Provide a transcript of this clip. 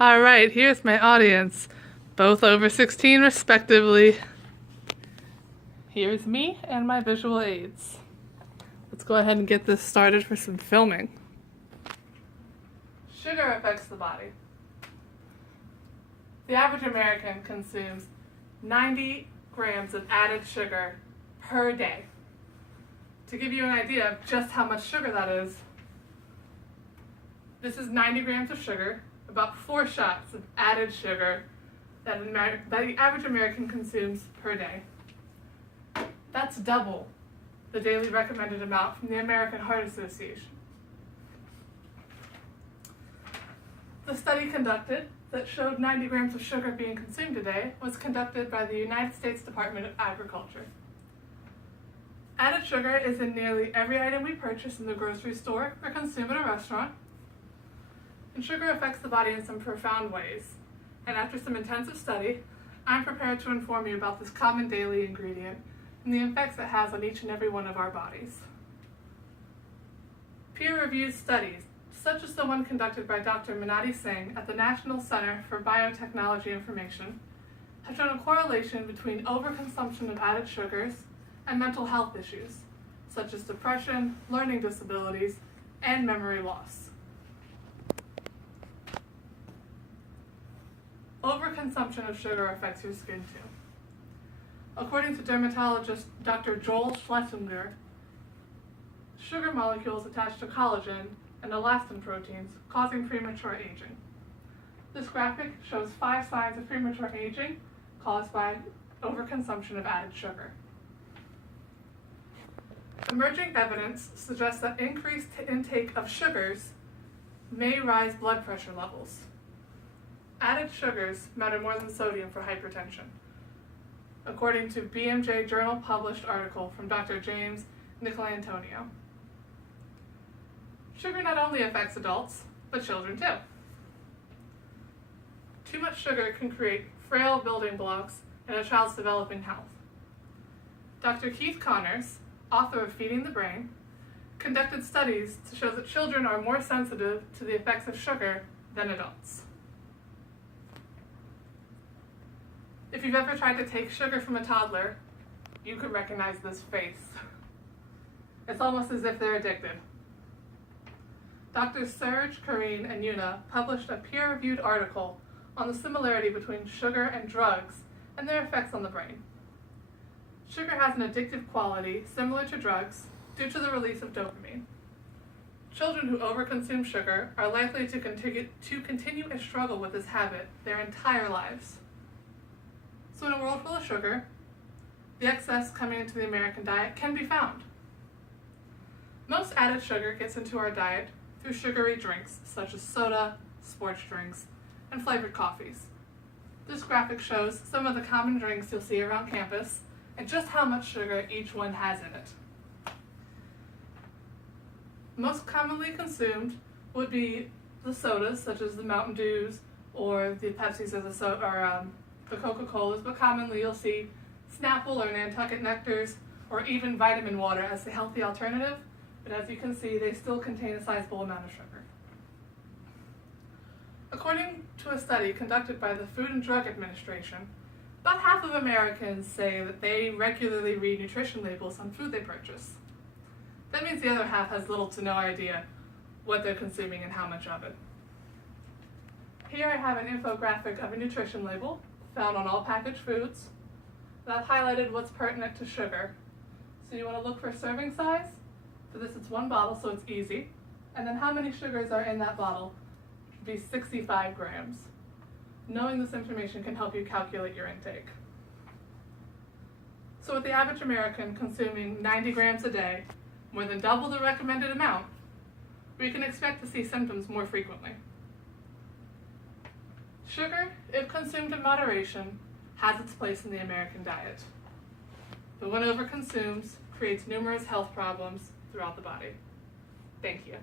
All right, here's my audience, both over 16 respectively. Here's me and my visual aids. Let's go ahead and get this started for some filming. Sugar affects the body. The average American consumes 90 grams of added sugar per day. To give you an idea of just how much sugar that is, this is 90 grams of sugar, about 4 shots of added sugar that the average American consumes per day. That's double the daily recommended amount from the American Heart Association. The study conducted that showed 90 grams of sugar being consumed a day was conducted by the United States Department of Agriculture. Added sugar is in nearly every item we purchase in the grocery store or consume at a restaurant. And sugar affects the body in some profound ways. And after some intensive study, I'm prepared to inform you about this common daily ingredient and the effects it has on each and every one of our bodies. Peer-reviewed studies, such as the one conducted by Dr. Minati Singh at the National Center for Biotechnology Information, have shown a correlation between overconsumption of added sugars and mental health issues, such as depression, learning disabilities, and memory loss. Overconsumption of sugar affects your skin too. According to dermatologist Dr. Joel Schlesinger, sugar molecules attach to collagen and elastin proteins, causing premature aging. This graphic shows 5 signs of premature aging caused by overconsumption of added sugar. Emerging evidence suggests that increased intake of sugars may rise blood pressure levels. Added sugars matter more than sodium for hypertension, according to BMJ Journal published article from Dr. James Nicolantonio. Sugar not only affects adults, but children too. Too much sugar can create frail building blocks in a child's developing health. Dr. Keith Connors, author of Feeding the Brain, conducted studies to show that children are more sensitive to the effects of sugar than adults. If you've ever tried to take sugar from a toddler, you could recognize this face. It's almost as if they're addicted. Dr. Serge, Karine, and Yuna published a peer-reviewed article on the similarity between sugar and drugs and their effects on the brain. Sugar has an addictive quality similar to drugs due to the release of dopamine. Children who overconsume sugar are likely to continue a struggle with this habit their entire lives. So in a world full of sugar, the excess coming into the American diet can be found. Most added sugar gets into our diet through sugary drinks such as soda, sports drinks, and flavored coffees. This graphic shows some of the common drinks you'll see around campus and just how much sugar each one has in it. Most commonly consumed would be the sodas such as the Mountain Dews or the Pepsis or the Coca-Colas, but commonly you'll see Snapple or Nantucket Nectars or even vitamin water as the healthy alternative, but as you can see, they still contain a sizable amount of sugar. According to a study conducted by the Food and Drug Administration, about half of Americans say that they regularly read nutrition labels on food they purchase. That means the other half has little to no idea what they're consuming and how much of it. Here I have an infographic of a nutrition label found on all packaged foods that highlighted what's pertinent to sugar. So you want to look for serving size. For this it's 1 bottle, so it's easy. And then how many sugars are in that bottle? It would be 65 grams. Knowing this information can help you calculate your intake. So with the average American consuming 90 grams a day, more than double the recommended amount, we can expect to see symptoms more frequently. Sugar, if consumed in moderation, has its place in the American diet. But when overconsumed, creates numerous health problems throughout the body. Thank you.